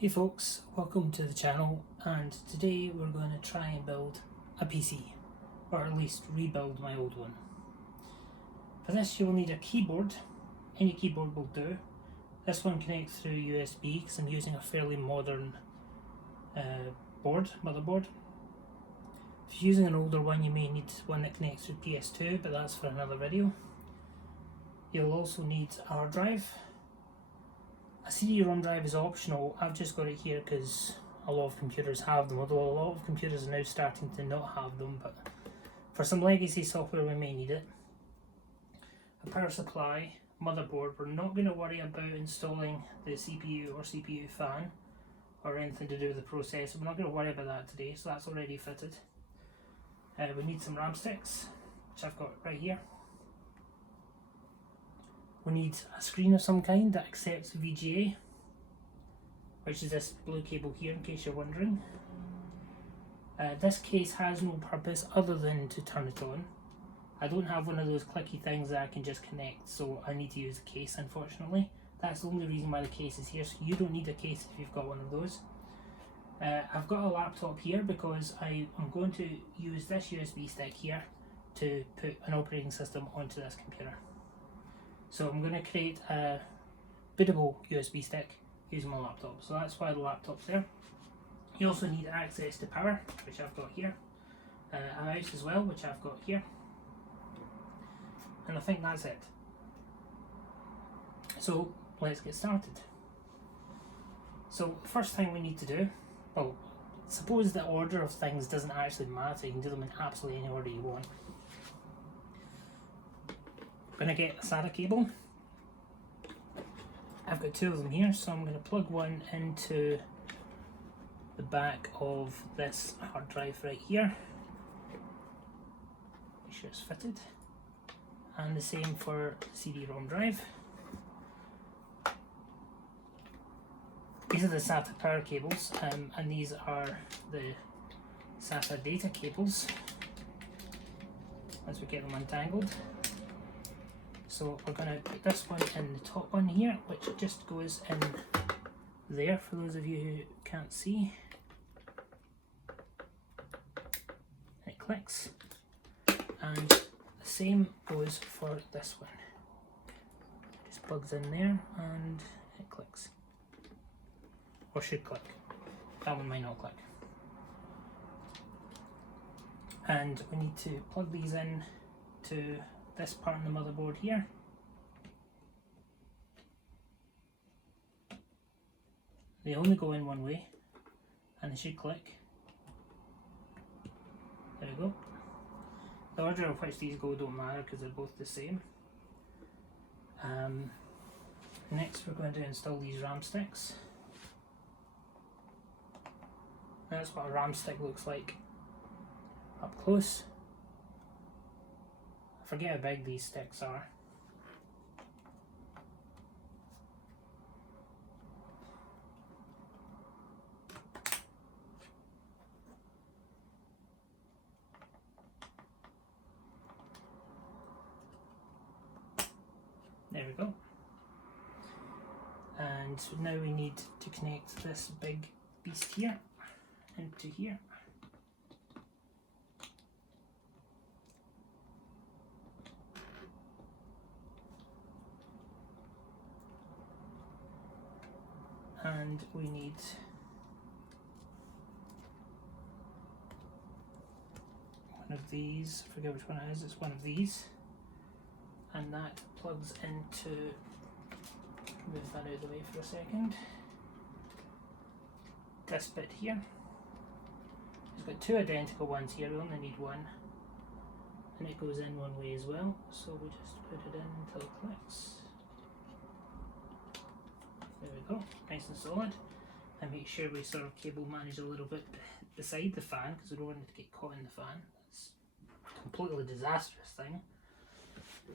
Hey folks, welcome to the channel, and today we're going to try and build a PC, or at least rebuild my old one. For this you'll need a keyboard. Any keyboard will do. This one connects through USB because I'm using a fairly modern motherboard. If you're using an older one you may need one that connects through PS2, but that's for another video. You'll also need a hard drive. A CD-ROM drive is optional. I've just got it here because a lot of computers have them, although a lot of computers are now starting to not have them, but for some legacy software we may need it. A power supply, motherboard. We're not going to worry about installing the CPU or CPU fan or anything to do with the processor. We're not going to worry about that today, so that's already fitted. We need some RAM sticks, which I've got right here. We need a screen of some kind that accepts VGA, which is this blue cable here in case you're wondering. This case has no purpose other than to turn it on. I don't have one of those clicky things that I can just connect, so I need to use a case unfortunately. That's the only reason why the case is here, so you don't need a case if you've got one of those. I've got a laptop here because I am going to use this USB stick here to put an operating system onto this computer. So I'm going to create a bootable USB stick using my laptop. So that's why the laptop's there. You also need access to power, which I've got here. A mouse as well, which I've got here. And I think that's it. So let's get started. So the first thing we need to do, well, suppose the order of things doesn't actually matter. You can do them in absolutely any order you want. I'm going to get a SATA cable. I've got two of them here, so I'm going to plug one into the back of this hard drive right here. Make sure it's fitted. And the same for the CD-ROM drive. These are the SATA power cables, and these are the SATA data cables as we get them untangled. So we're going to put this one in the top one here, which just goes in there for those of you who can't see. It clicks. And the same goes for this one. Just plugs in there and it clicks. Or should click. That one might not click. And we need to plug these in to this part on the motherboard here. They only go in one way and they should click. There we go. The order of which these go don't matter because they're both the same. Next we're going to install these RAM sticks. That's what a RAM stick looks like up close. I forget how big these sticks are. There we go. And now we need to connect this big beast here into here. And we need one of these, I forget which one it is, it's one of these. And that plugs into, move that out of the way for a second, this bit here. It's got two identical ones here, we only need one. And it goes in one way as well, so we just put it in until it clicks. There we go, nice and solid. And make sure we sort of cable manage a little bit beside the fan because we don't want it to get caught in the fan. It's a completely disastrous thing.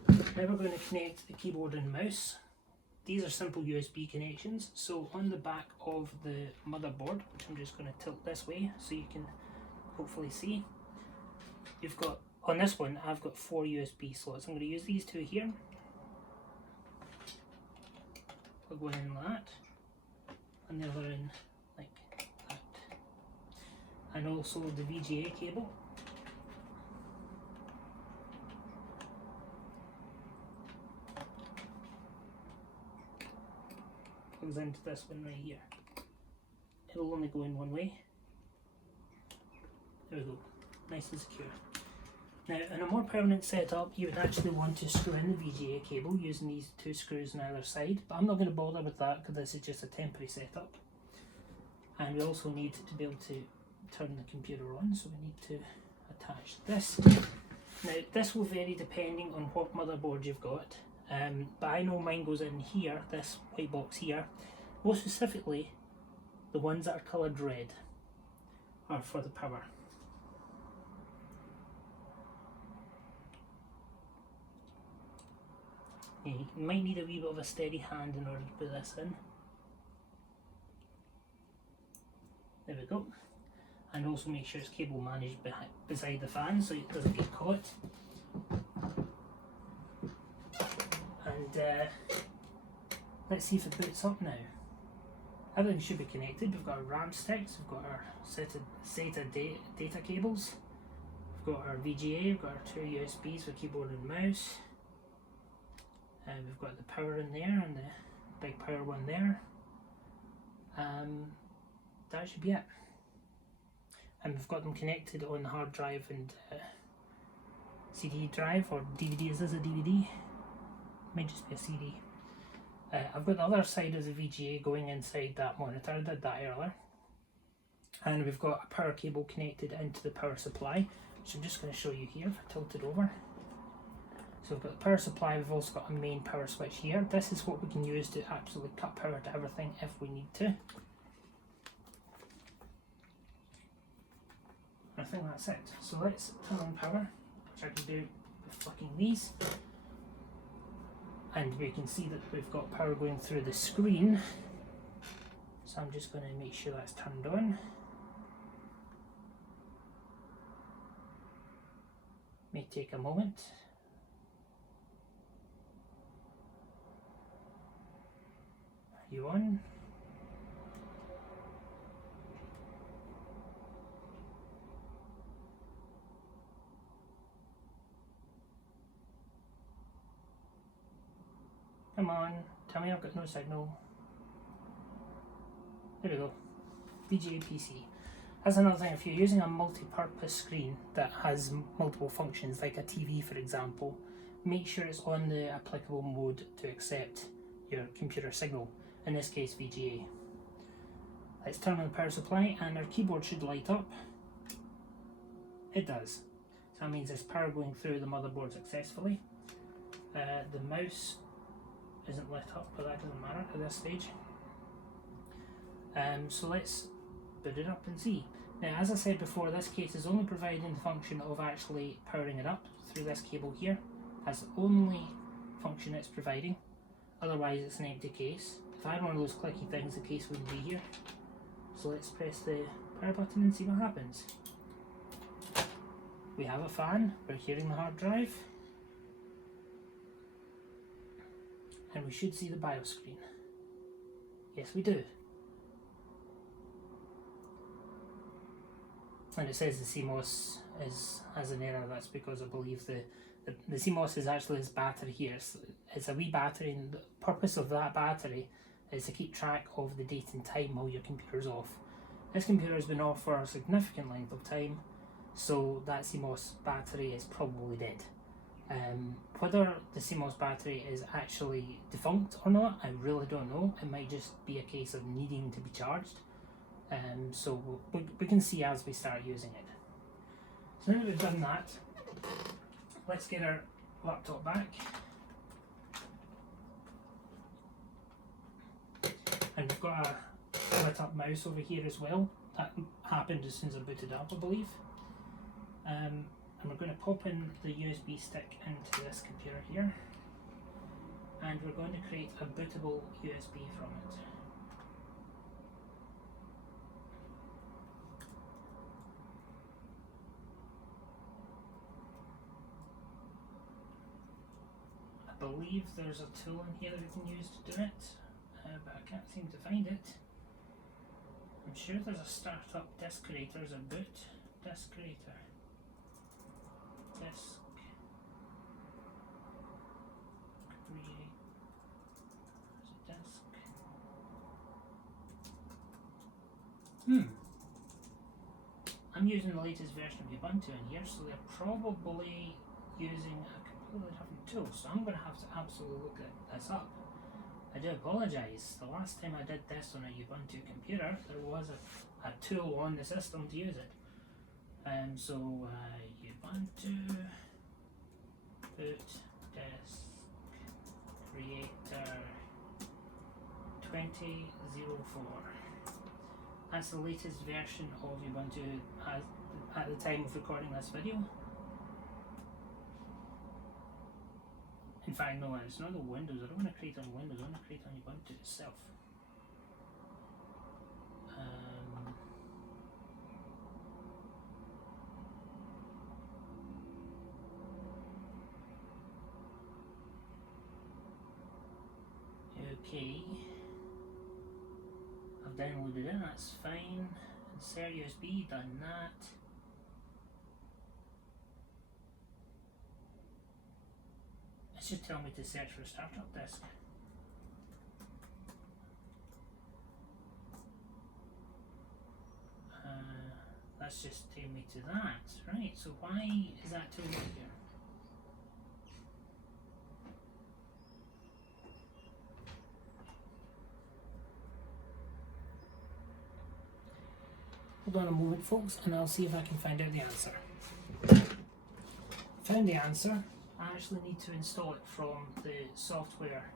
Now we're going to connect the keyboard and mouse. These are simple USB connections. So on the back of the motherboard, which I'm just going to tilt this way so you can hopefully see, you've got, on this one I've got 4 USB slots. I'm going to use these two here. Plug one in like that, and the other in and also the VGA cable. Goes into this one right here. It'll only go in one way. There we go, nice and secure. Now, in a more permanent setup, you would actually want to screw in the VGA cable using these two screws on either side, but I'm not going to bother with that because this is just a temporary setup. And we also need to be able to turn the computer on, so we need to attach this. Now, this will vary depending on what motherboard you've got, but I know mine goes in here, this white box here. More specifically, the ones that are coloured red are for the power. You might need a wee bit of a steady hand in order to put this in. There we go. And also make sure it's cable managed beside the fan so it doesn't get caught. And let's see if it boots up now. Everything should be connected. We've got our RAM sticks, we've got our SATA data cables, we've got our VGA, we've got our two USBs for keyboard and mouse. And we've got the power in there and the big power one there. That should be it. And we've got them connected on the hard drive and CD drive, or DVD. Is this a DVD? Might just be a CD. I've got the other side of the VGA going inside that monitor. I did that earlier. And we've got a power cable connected into the power supply, which I'm just going to show you here if I tilt it over. So we've got the power supply, we've also got a main power switch here. This is what we can use to absolutely cut power to everything if we need to. I think that's it. So let's turn on power, which I can do with flicking these. And we can see that we've got power going through the screen. So I'm just going to make sure that's turned on. May take a moment. Are you on? Come on, tell me I've got no signal. There we go. VGA PC. That's another thing, if you're using a multi-purpose screen that has multiple functions, like a TV for example, make sure it's on the applicable mode to accept your computer signal, in this case VGA. Let's turn on the power supply and our keyboard should light up. It does. So that means there's power going through the motherboard successfully. The mouse isn't lit up, but that doesn't matter at this stage. So let's boot it up and see. Now, as I said before, this case is only providing the function of actually powering it up through this cable here. That's the only function it's providing. Otherwise, it's an empty case. If I had one of those clicky things, the case wouldn't be here. So let's press the power button and see what happens. We have a fan, we're hearing the hard drive. And we should see the BIOS screen. Yes, we do. And it says the CMOS has an error. That's because I believe the CMOS is actually this battery here. It's a wee battery, and the purpose of that battery is to keep track of the date and time while your computer's off. This computer has been off for a significant length of time, so that CMOS battery is probably dead. Whether the CMOS battery is actually defunct or not, I really don't know. It might just be a case of needing to be charged. So we can see as we start using it. So now that we've done that, let's get our laptop back. And we've got a lit up mouse over here as well. That happened as soon as I booted up, I believe. And we're going to pop in the USB stick into this computer here, and we're going to create a bootable USB from it. I believe there's a tool in here that we can use to do it, but I can't seem to find it. I'm sure there's a startup disk creator as a boot. Disk creator. Disk create. Disk. I'm using the latest version of Ubuntu in here, so they're probably using a completely different tool. So I'm going to have to absolutely look this up. I do apologise. The last time I did this on a Ubuntu computer, there was a tool on the system to use it. So Ubuntu boot disk creator 2004. That's the latest version of Ubuntu at the time of recording this video. In fact, no, it's not the Windows. I don't want to create on Windows. I want to create on Ubuntu itself. Okay. I've downloaded it. That's fine. Insert USB. Done that. It's just telling me to search for a startup disk. That's just taking me to that. Right, so why is that telling me here? Hold on a moment, folks, and I'll see if I can find out the answer. Found the answer. I actually need to install it from the software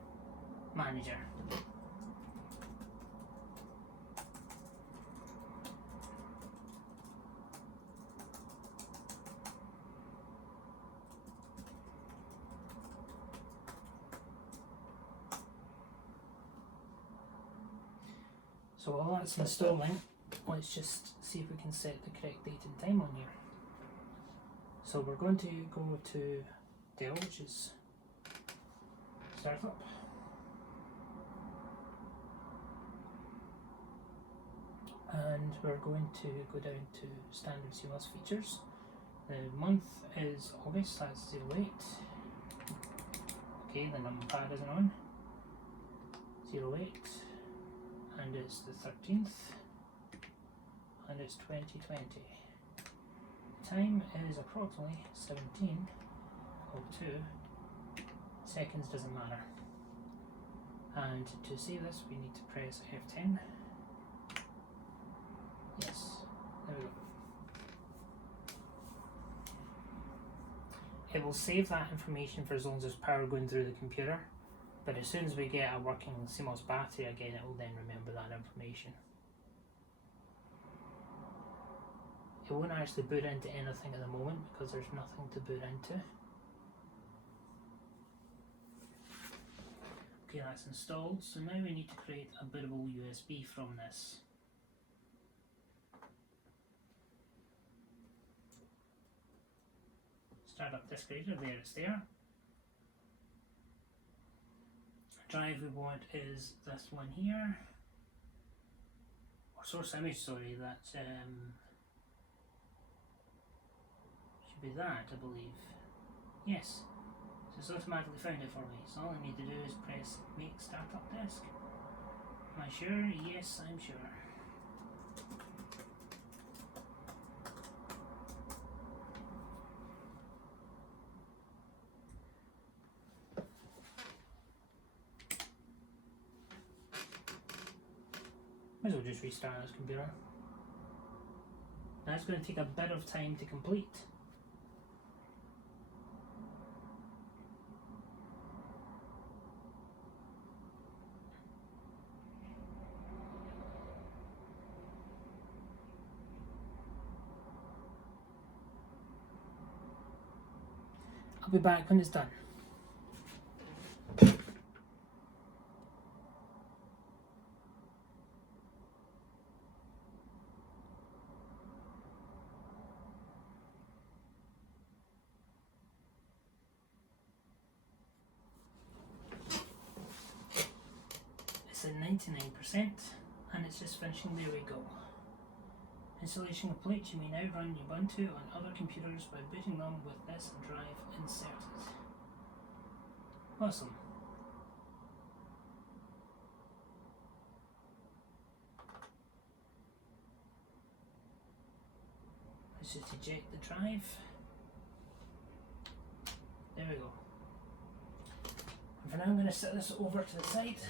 manager. So while that's installing, let's just see if we can set the correct date and time on here. So we're going to go to Dell, which is startup. And we're going to go down to standard CMOS features. The month is August, that's 08. Okay, the numpad isn't on. 08. And it's the 13th. And it's 2020. Time is approximately 17:02. Seconds doesn't matter. And to save this, we need to press F10. Yes, there we go. It will save that information for as long as there's power going through the computer, but as soon as we get a working CMOS battery again, it will then remember that information. It won't actually boot into anything at the moment because there's nothing to boot into. Okay, that's installed. So now we need to create a bootable USB from this. Start up disk creator, there it's there. Drive we want is this one here. Or source image, sorry, that should be that, I believe. Yes. So it's automatically found it for me. So all I need to do is press make startup disk. Am I sure? Yes, I'm sure. Might as well just restart this computer. That's going to take a bit of time to complete. I'll be back when it's done. It's at 99%. and it's just finishing. There we go. Installation complete. You may now run Ubuntu on other computers by booting them with this drive inserted. Awesome. Let's just eject the drive. There we go. And for now I'm going to set this over to the side.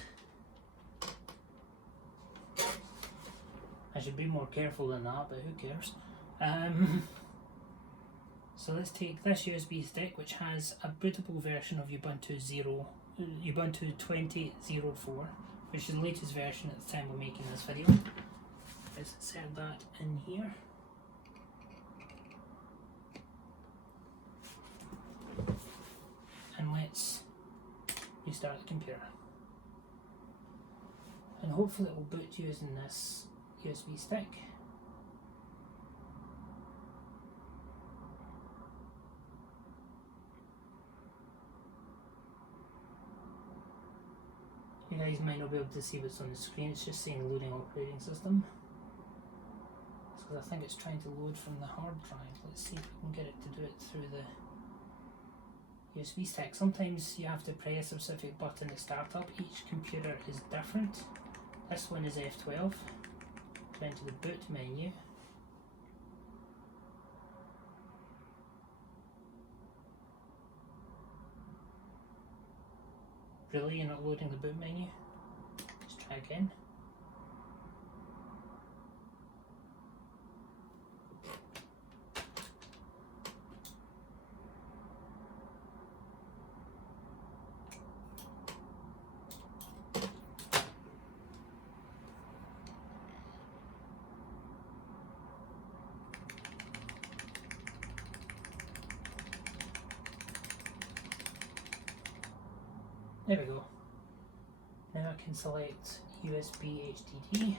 I should be more careful than that, but who cares? So let's take this USB stick, which has a bootable version of Ubuntu 20.04, which is the latest version at the time of making this video. Let's insert that in here. And let's restart the computer. And hopefully it will boot using this USB stick. You guys might not be able to see what's on the screen, it's just saying loading operating system. It's because I think it's trying to load from the hard drive. Let's see if we can get it to do it through the USB stick. Sometimes you have to press a specific button to start up. Each computer is different. This one is F12. Go into the boot menu. Really, you're not loading the boot menu? Let's try again. There we go. Now I can select USB HDD.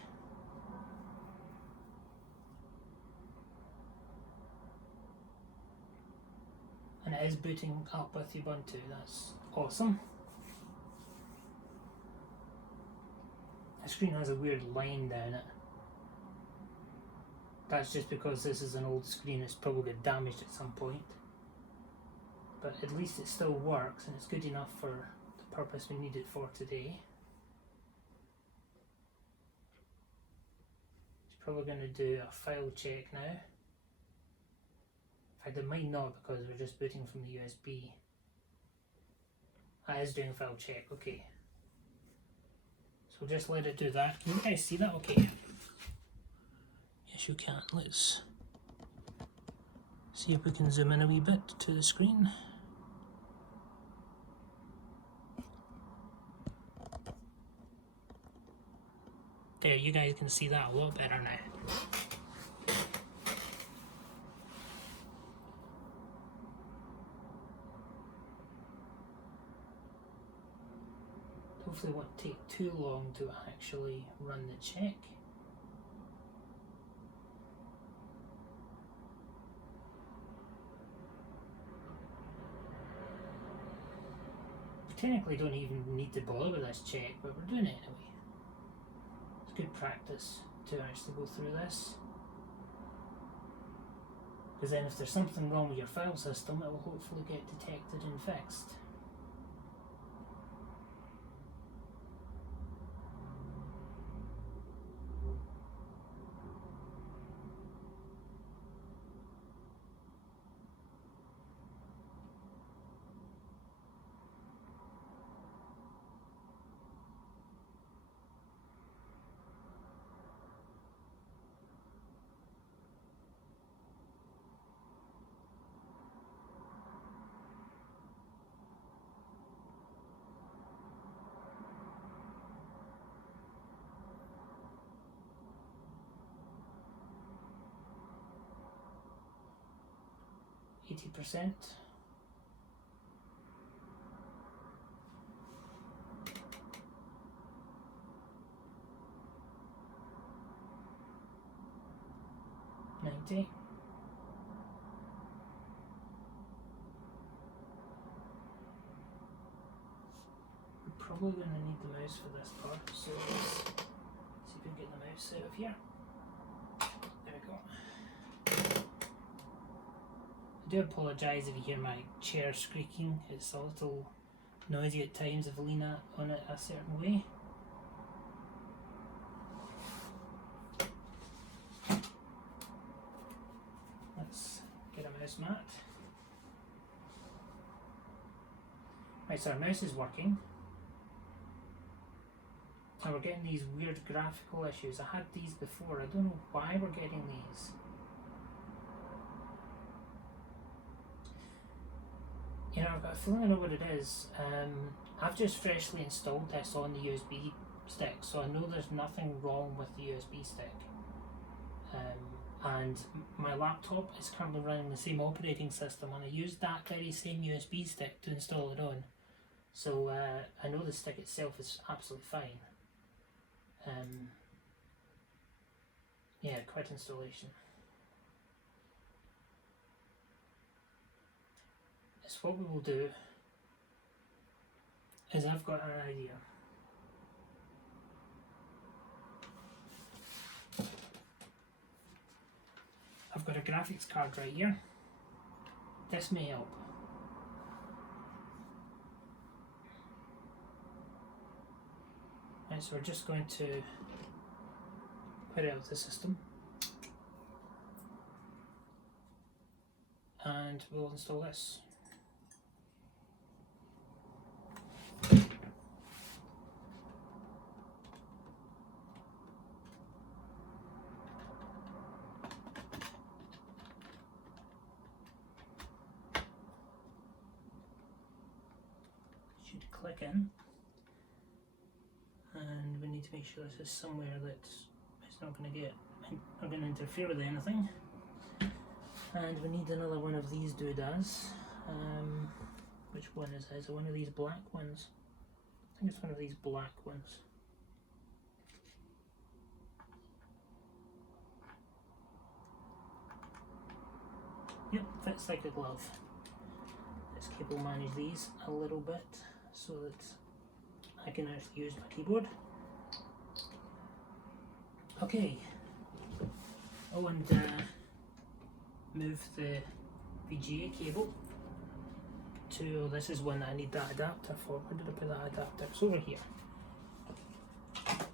And it is booting up with Ubuntu, that's awesome. The screen has a weird line down it. That's just because this is an old screen, it's probably got damaged at some point. But at least it still works and it's good enough for the purpose we need it for today. It's probably going to do a file check now. In fact, it might not because we're just booting from the USB. It is doing a file check, okay. So just let it do that. Can you guys see that? Okay. Yes, you can. Let's see if we can zoom in a wee bit to the screen. There, you guys can see that a lot better now. Hopefully it won't take too long to actually run the check. We technically don't even need to bother with this check, but we're doing it anyway. It's good practice to actually go through this. Because then if there's something wrong with your file system, it will hopefully get detected and fixed. %. $90. We're probably going to need the mouse for this part, so let's see if we can get the mouse out of here. There we go. I do apologise if you hear my chair squeaking. It's a little noisy at times if I lean on it a certain way. Let's get a mouse mat. Right, so our mouse is working. And we're getting these weird graphical issues. I had these before. I don't know why we're getting these. You know, I've got a feeling I know what it is. I've just freshly installed this on the USB stick, so I know there's nothing wrong with the USB stick. And my laptop is currently running the same operating system, and I used that very same USB stick to install it on. So I know the stick itself is absolutely fine. Yeah, quit installation. So what we will do is I've got an idea. I've got a graphics card right here. This may help. Right, so we're just going to put it out of the system. And we'll install this. Should click in. And we need to make sure this is somewhere that it's not going to interfere with anything. And we need another one of these doodads. Which one is it? Is it one of these black ones? I think it's one of these black ones. Yep, fits like a glove. Let's cable manage these a little bit so that I can actually use my keyboard. Okay. Oh, and move the VGA cable to, this is one that I need that adapter for. Where did I put that adapter? It's over here. I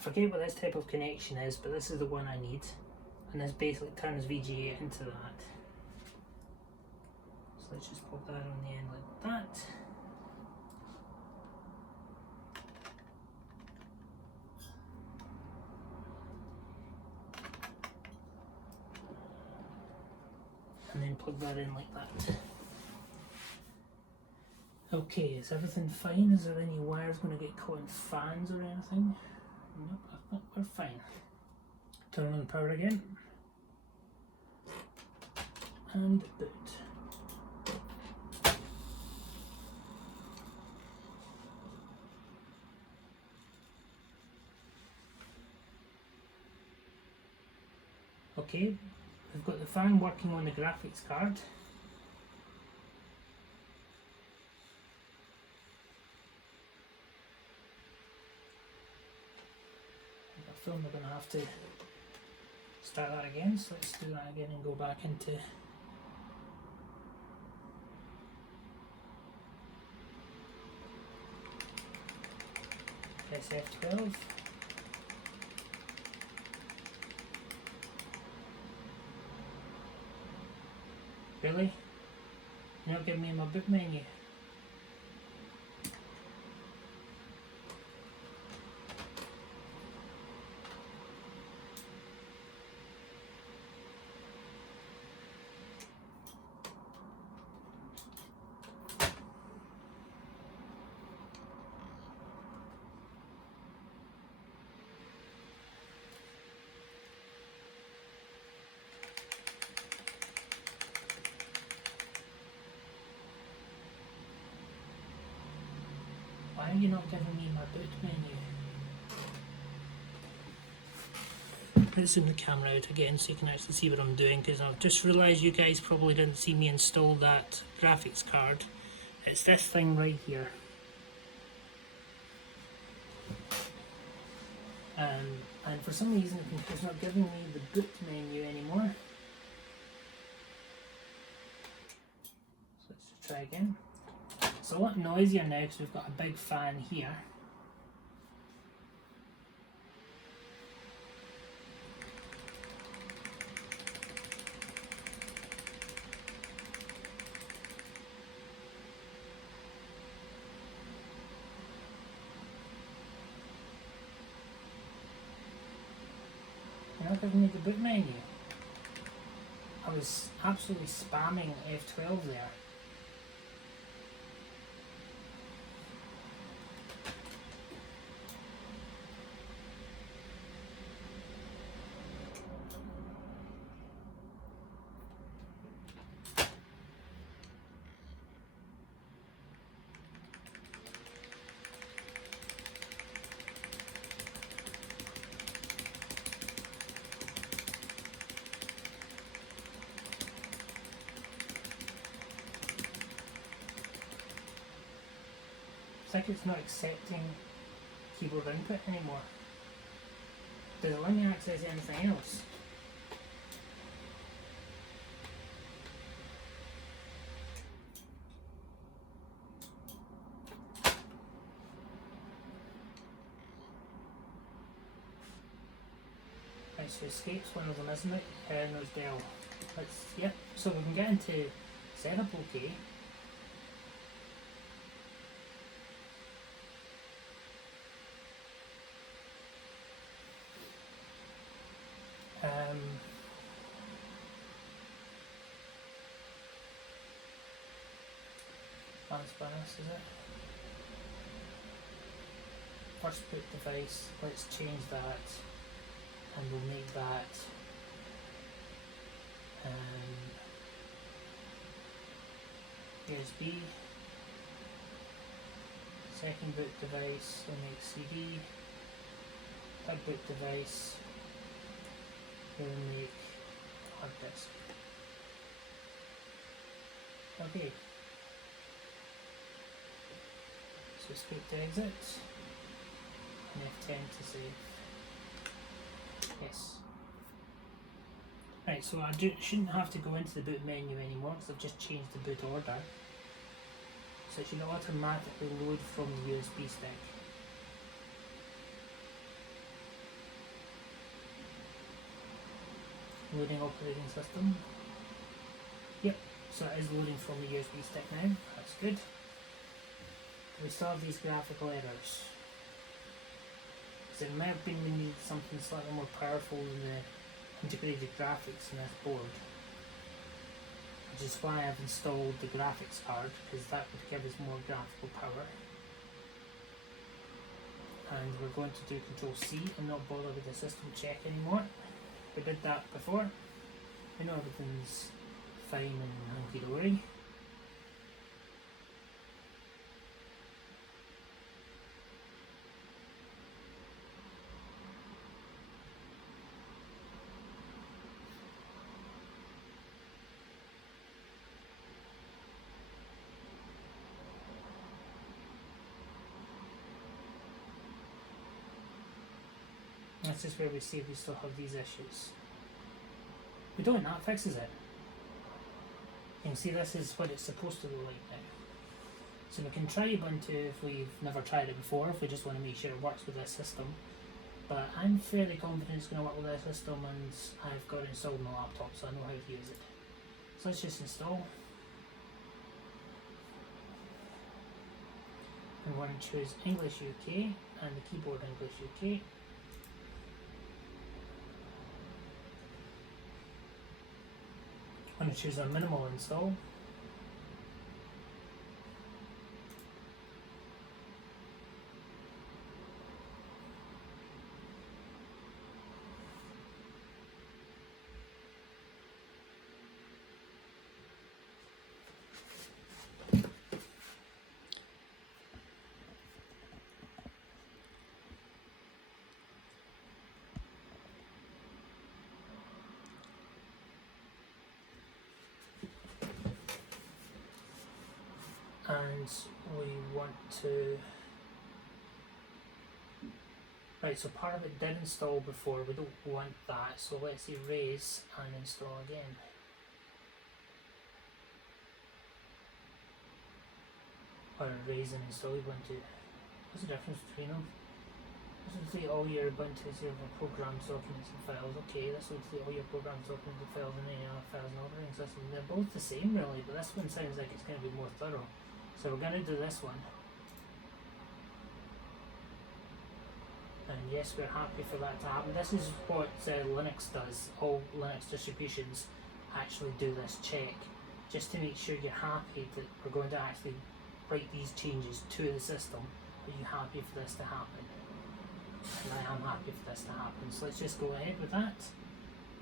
forget what this type of connection is, but this is the one I need. And this basically turns VGA into that. So let's just pop that on the end like that. And then plug that in like that. Okay, is everything fine? Is there any wires going to get caught in fans or anything? Nope, I think we're fine. Turn on the power again. And boot. Okay, we've got the fan working on the graphics card. I feel we're going to have to start that again, so let's do that again and go back into SF12. Really? You're not giving me my boot menu? Why are you not giving me my boot menu? Let's zoom the camera out again so you can actually see what I'm doing, because I've just realised you guys probably didn't see me install that graphics card. It's this thing right here. And for some reason it's not giving me the boot menu anymore. So let's just try again. It's a lot noisier now because we've got a big fan here. You're not giving me the boot menu. I was absolutely spamming F12 there. It's like it's not accepting keyboard input anymore. Does it let me access anything else? Right, so escape's one of them, isn't it? No, it's Dell. Yep, so we can get into setup okay. Balance bias, is it? First boot device, let's change that, and we'll make that USB. Second boot device, we'll make CD. Third boot device, we'll make hard disk. Okay. So escape to exit, and F10 to save. Yes. Right, so I shouldn't have to go into the boot menu anymore because I've just changed the boot order. So it should automatically load from the USB stick. Loading operating system. Yep, so it is loading from the USB stick now. That's good. We still have these graphical errors. So it might have been we needed something slightly more powerful than the integrated graphics in this board. Which is why I've installed the graphics card, because that would give us more graphical power. And we're going to do Control C and not bother with the system check anymore. We did that before. I know everything's fine and hunky-dory. That's just where we see if we still have these issues. We don't, that fixes it. You can see this is what it's supposed to look like now. So we can try Ubuntu if we've never tried it before, if we just want to make sure it works with this system. But I'm fairly confident it's going to work with this system, and I've got it installed on my laptop, so I know how to use it. So let's just install. And we're going to choose English UK and the keyboard English UK. I'm going to choose a minimal install. And we want to Right, so part of it did install before, we don't want that, so let's erase and install again. Or erase and install Ubuntu. What's the difference between them? This will delete all your Ubuntu programs, documents and files. Okay, this will delete all your programs, documents and files and any other files and operating systems. They're both the same really, but this one sounds like it's going to be more thorough. So we're going to do this one. And yes, we're happy for that to happen. This is what Linux does. All Linux distributions actually do this check, just to make sure you're happy that we're going to actually write these changes to the system. Are you happy for this to happen? And I am happy for this to happen. So let's just go ahead with that.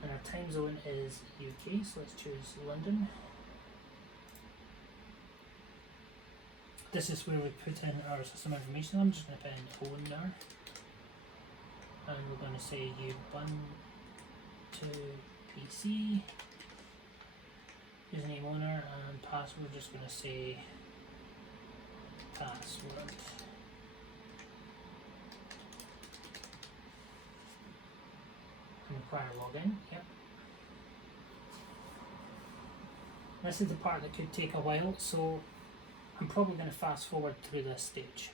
And our time zone is UK, so let's choose London. This is where we put in our system information. I'm just going to put in owner. And we're going to say Ubuntu PC. Username owner and password, we're just going to say password. And require login, yep. This is the part that could take a while, so I'm probably going to fast forward through this stage.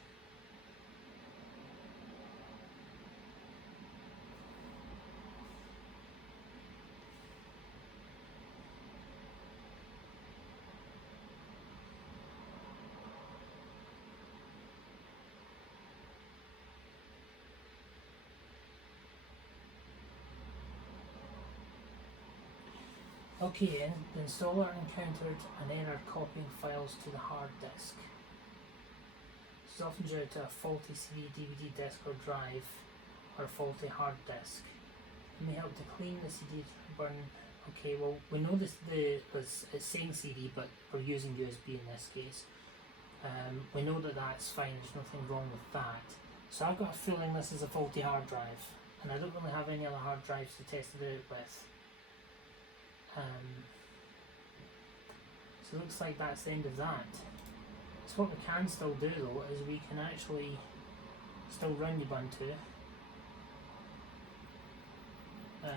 Okay, and the installer encountered an error copying files to the hard disk. This is often due to a faulty CD, DVD disk or drive, or a faulty hard disk. It may help to clean the CD to burn. Okay, well we know this it's saying CD, but we're using USB in this case. We know that that's fine. There's nothing wrong with that. So I've got a feeling this is a faulty hard drive, and I don't really have any other hard drives to test it out with. So it looks like that's the end of that. So what we can still do though is we can actually still run Ubuntu.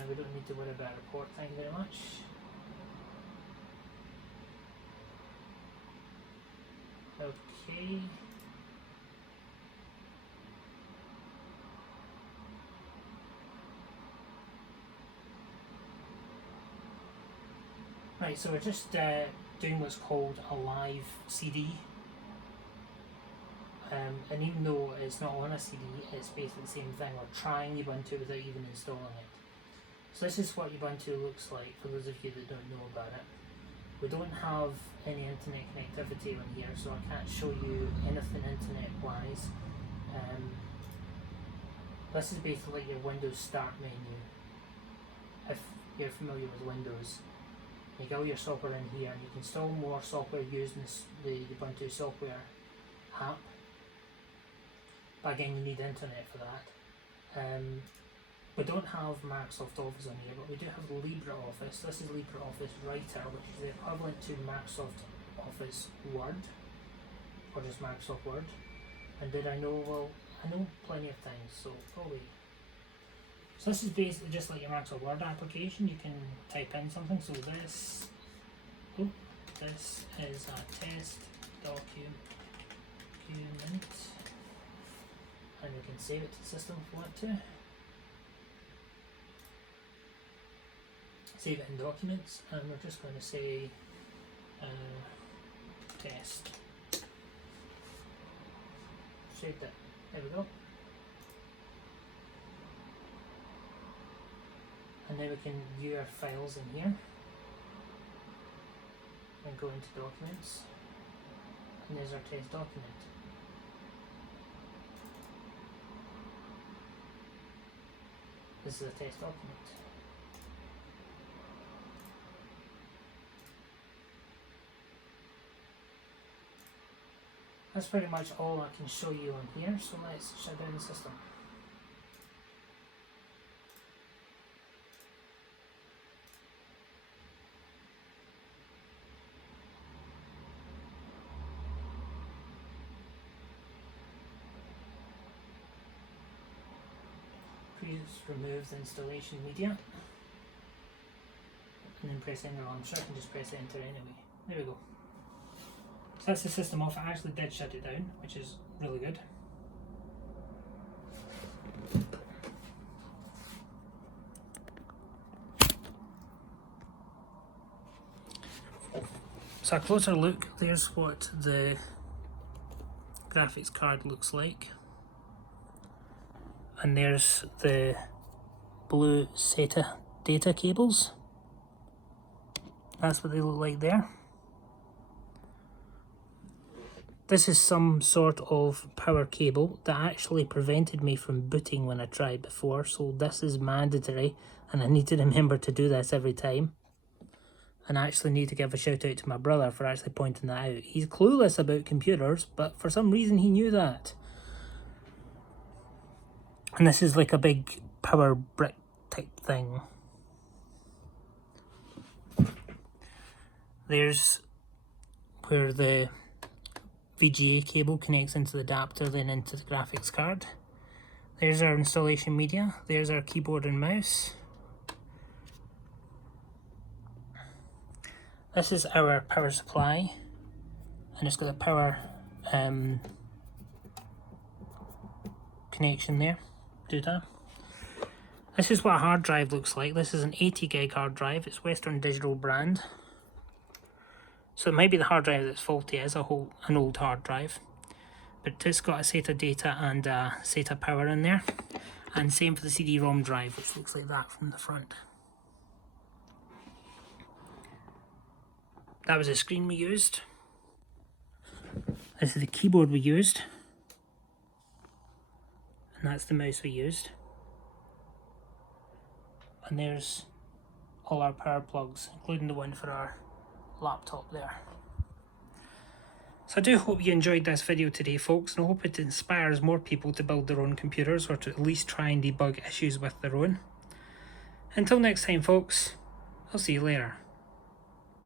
We don't need to worry about a report, thank you very much. Okay. Right, so we're just doing what's called a live CD. And even though it's not on a CD, it's basically the same thing. We're trying Ubuntu without even installing it. So this is what Ubuntu looks like for those of you that don't know about it. We don't have any internet connectivity on here, so I can't show you anything internet wise. This is basically your Windows Start menu. If you're familiar with Windows, you get all your software in here, and you can install more software using the Ubuntu software app. But again, you need internet for that. We don't have Microsoft Office on here, but we do have LibreOffice. This is LibreOffice Writer, which is the equivalent to Microsoft Office Word, or just Microsoft Word. And did I know? Well, I know plenty of things, so probably. So this is basically just like your Microsoft Word application. You can type in something. So this is a test document, and we can save it to the system if we want to. Save it in documents, and we're just going to say test. Saved it. There we go. And now we can view our files in here and go into documents, and there's our test document. This is a test document. That's pretty much all I can show you on here, so let's shut down the system. just remove the installation media and then press enter. I'm sure I can just press enter anyway. There we go. So that's the system off. I actually did shut it down, which is really good. So a closer look, there's what the graphics card looks like. And there's the blue SATA data cables. That's what they look like there. This is some sort of power cable that actually prevented me from booting when I tried before, so this is mandatory and I need to remember to do this every time. And I actually need to give a shout out to my brother for actually pointing that out. He's clueless about computers, but for some reason he knew that. And this is like a big power brick type thing. There's where the VGA cable connects into the adapter, then into the graphics card. There's our installation media. There's our keyboard and mouse. This is our power supply, and it's got a power connection there. Do that. This is what a hard drive looks like. This is an 80 gig hard drive. It's Western Digital brand. So it might be the hard drive that's faulty. It is an old hard drive. But it's got a SATA data and a SATA power in there. And same for the CD-ROM drive, which looks like that from the front. That was the screen we used. This is the keyboard we used. And that's the mouse we used. And there's all our power plugs, including the one for our laptop there. So I do hope you enjoyed this video today, folks, and I hope it inspires more people to build their own computers, or to at least try and debug issues with their own. Until next time, folks, I'll see you later.